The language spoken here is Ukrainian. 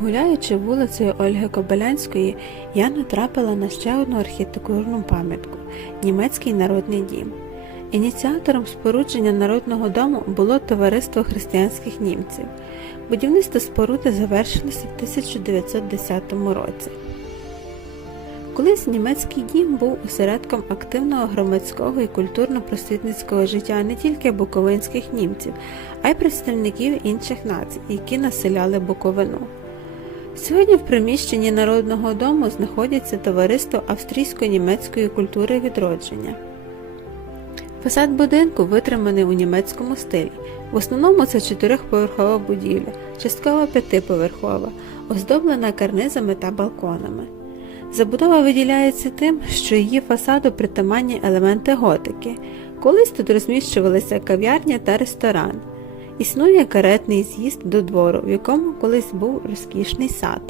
Гуляючи вулицею Ольги Кобилянської, я натрапила на ще одну архітектурну пам'ятку німецький народний дім. Ініціатором спорудження народного дому було товариство християнських німців. Будівництво споруди завершилося в 1910 році. Колись німецький дім був осередком активного громадського і культурно-просвітницького життя не тільки буковинських німців, а й представників інших націй, які населяли Буковину. Сьогодні в приміщенні Народного дому знаходиться товариство австрійсько-німецької культури відродження. Фасад будинку витриманий у німецькому стилі. В основному це чотирьохповерхова будівля, частково п'ятиповерхова, оздоблена карнизами та балконами. Забудова виділяється тим, що її фасаду притаманні елементи готики. Колись тут розміщувалися кав'ярня та ресторан. Існує каретний з'їзд до двору, в якому колись був розкішний сад.